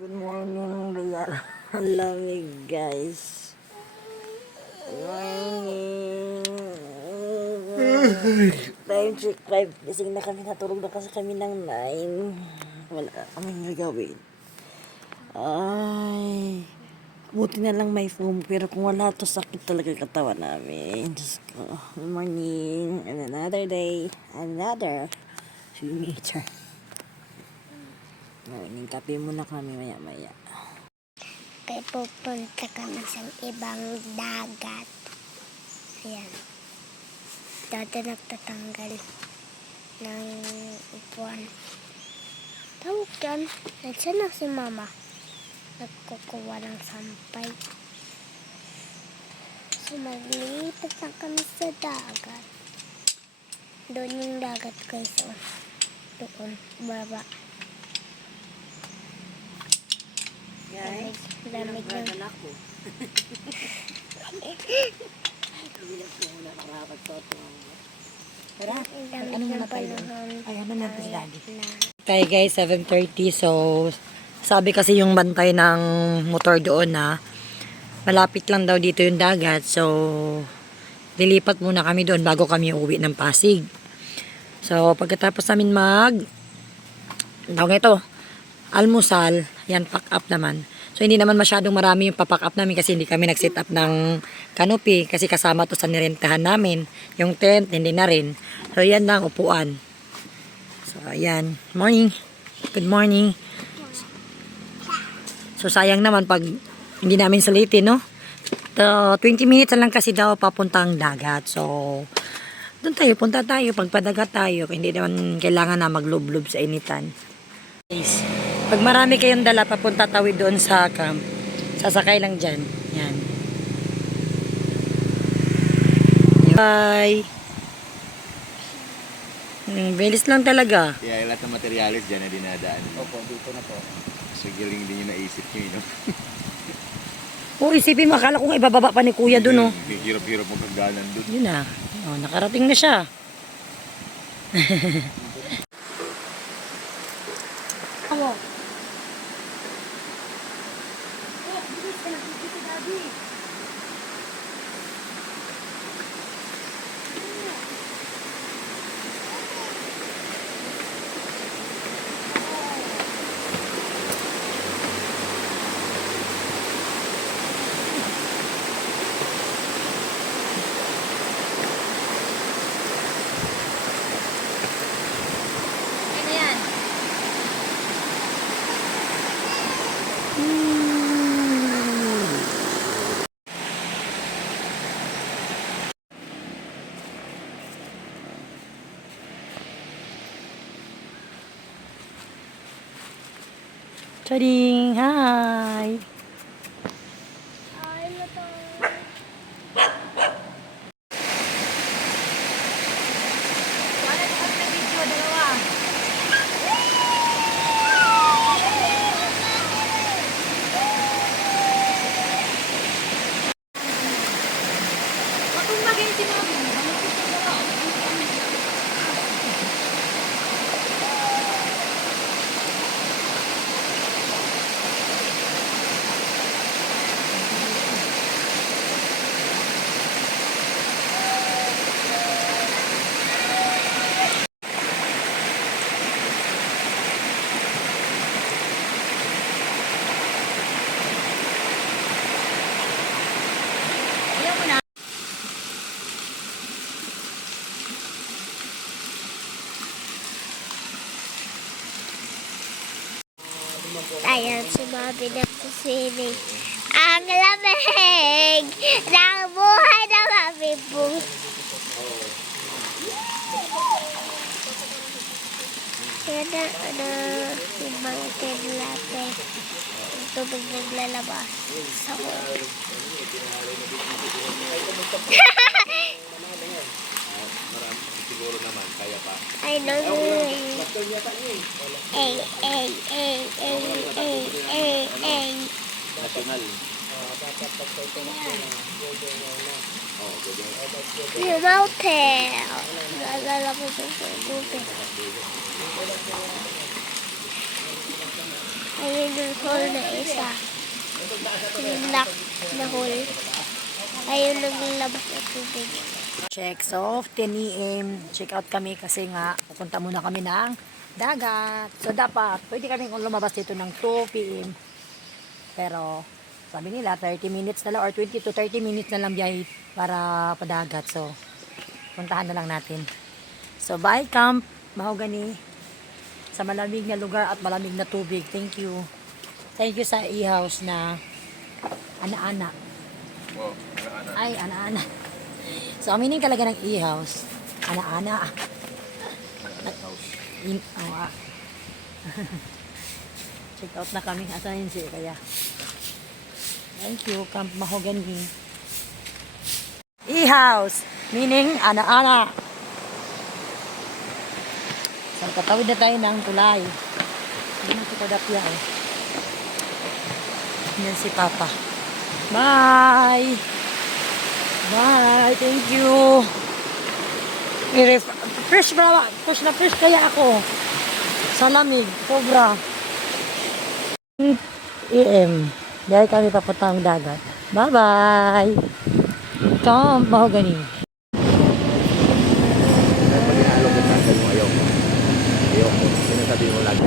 Good morning, Real. Ang lamig, guys. Good morning. Time check 5. Gising na kami, natulog na kasi kami ng 9. Wala kaming gagawin. Ay, buti na lang may foam. Pero kung wala to, sakit talaga katawan namin. Diyos ko. Good morning. And another day. Another meter. Morning, kape muna kami maya-maya. Kaya pupunta kami sa ibang dagat. Ayan. Dati nagtatanggal ng upuan. Tawag yan. Nandiyan na si mama. Nagkukuha ng sampay. So, maglipat na kami sa dagat. Doon yung dagat, guys. Oh. Doon. Baba. Guys, Lamig ng ako. Bilang ko muna nakakapagsuot mo. Tara, ano muna tayo? Ay, ano na ito si Daddy? Okay guys, 7:30. So, sabi kasi yung bantay ng motor doon na malapit lang daw dito yung dagat. So, lilipat muna kami doon bago kami uwi ng Pasig. So, pagkatapos namin tawag ito, almusal, yan, pack up naman. So, hindi naman masyadong marami yung papack up namin kasi hindi kami nag-set up ng canopy kasi kasama to sa nirentahan namin. Yung tent, hindi na rin. So, yan lang, upuan. So, ayan. Morning. Good morning. So, sayang naman pag hindi namin sulitin, no? 20 minutes lang kasi daw papuntang dagat. So, doon tayo, punta tayo. Pagpadagat tayo. Hindi naman kailangan na maglublob sa initan. Guys, pag marami kayong dala, papunta tawid doon sa camp. Sasakay lang dyan. Yan. Bye. Bilis lang talaga. Kaya lahat ng materialis dyan na dinadaan. Opo, dito na po. So, galing din yung naisip nyo, no? Oh, isipin mo, akala kong ibababa pa ni Kuya doon, oh. Hirap-hirap mo kaganan doon. Yun na. Oh, nakarating na siya. Ako. Chading, hi! Ay, ito. Ayan, si Bobby nagsuswimming. Ang lamig ng buhay ng aming bus. Yan na, yung mga kinlate. Yung tubig naglalabas sa kulit. Siguro naman, kaya pa. I know. Ay. National. Yung mountain. Naalala ko sa tubig. Ayun yung hole na isa. Yung lock na hole. Ayun naglabas ng tubig. Check. So, 10 a.m. Check out kami kasi nga pupunta muna kami ng dagat. So, dapat pwede kami kung lumabas dito ng 2 p.m. Pero, sabi nila 30 minutes na lang or 20 to 30 minutes na lang biyahe para padagat. So, puntahan na lang natin. So, bye camp. Mahogany. Sa malamig na lugar at malamig na tubig. Thank you. Thank you sa e-house na ana-ana. Wow, ano-ano. Ay, ana-ana. So, aminin talaga ng e-house. Ana-ana. Check out na kami. Asan yun siya kaya? Thank you, Camp Mahogany. E-house. Meaning, ana-ana. So, tatawid na tayo ng tulay. Hindi na kita dapya eh. Yan si Papa. Bye! Bye! Thank you! Fresh ba? Fresh na fresh kaya ako. Sa lamig. Sobra. AM. Dahil kami papuntang dagat. Bye-bye! Camp Mahogany. Pag inaalog ka sa mo, ayaw mo. Ayaw mo. Sinasabi mo lagi.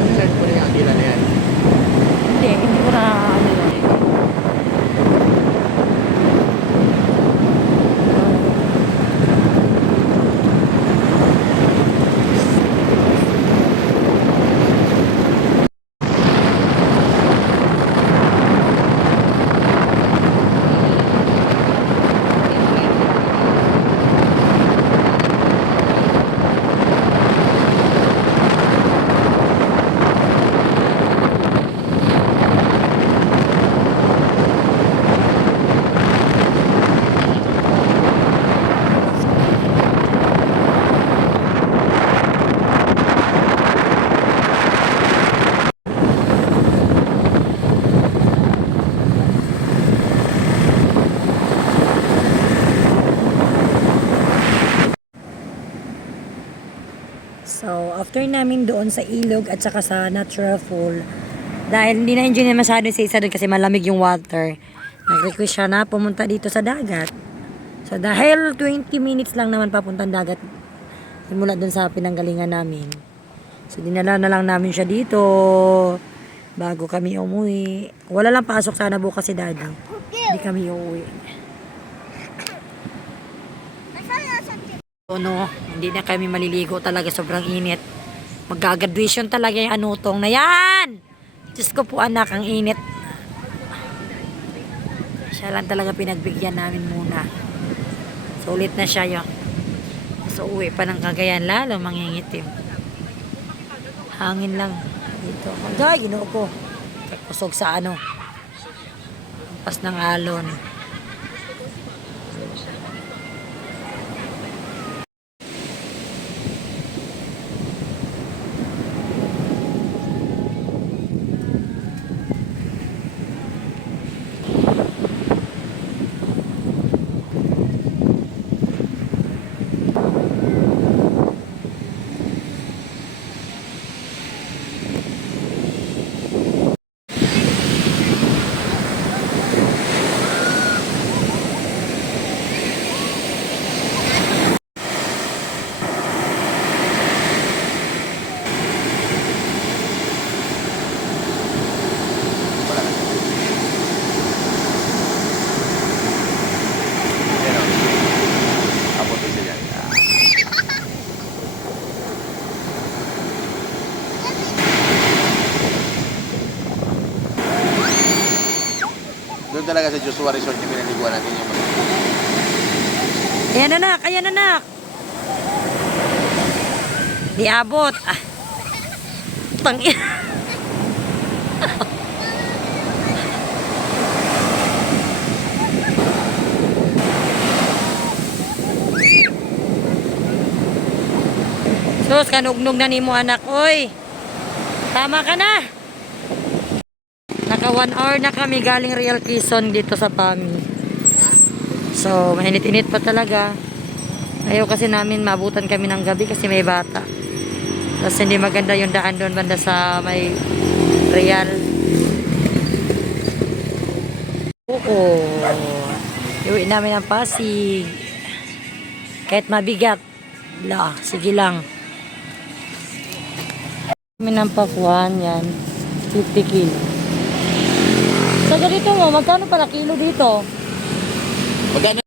Ang sense mo na yung akila na yan. Hindi ko na ano yun. So, after namin doon sa ilog at saka sa natural pool, dahil hindi na-enjoy na masyado sa isa doon kasi malamig yung water, nag-request siya na pumunta dito sa dagat. So, dahil 20 minutes lang naman papuntang dagat, simula doon sa pinanggalingan namin. So, dinala na lang namin siya dito bago kami umuwi. Wala lang pasok sana bukas si Daddy. Hindi kami uuwi. No, hindi na kami maliligo talaga, sobrang init. Mag-graduation talaga yung anutong na yan. Diyos ko po anak, ang init. Siya lang talaga pinagbigyan namin muna. So, ulit na siya yun. So, uwi pa ng Cagayan, lalo mangingitim. Hangin lang dito. Agay, ginoo ko. Kusog sa ano. Pas ng alon. Doon talaga sa Joshua Resort yung pinaliguan natin yung mga... Ayan anak, ayan anak. Di abot. Ah. Tangin. Sus, kanugnog na ni mo anak. Oy. Tama ka na. Naka 1 hour na kami galing Real Quezon dito sa Pami. So, mainit-init pa talaga. Ayaw kasi namin mabutan kami ng gabi kasi may bata. Tapos hindi maganda yung daan doon banda sa may Real. Oo. Iuwi namin ang Pasig. Kahit mabigat. Sige lang. Kami ng pakuan yan. 50 kilo. Sa ganito mo, magkano pala kilo dito? Magkano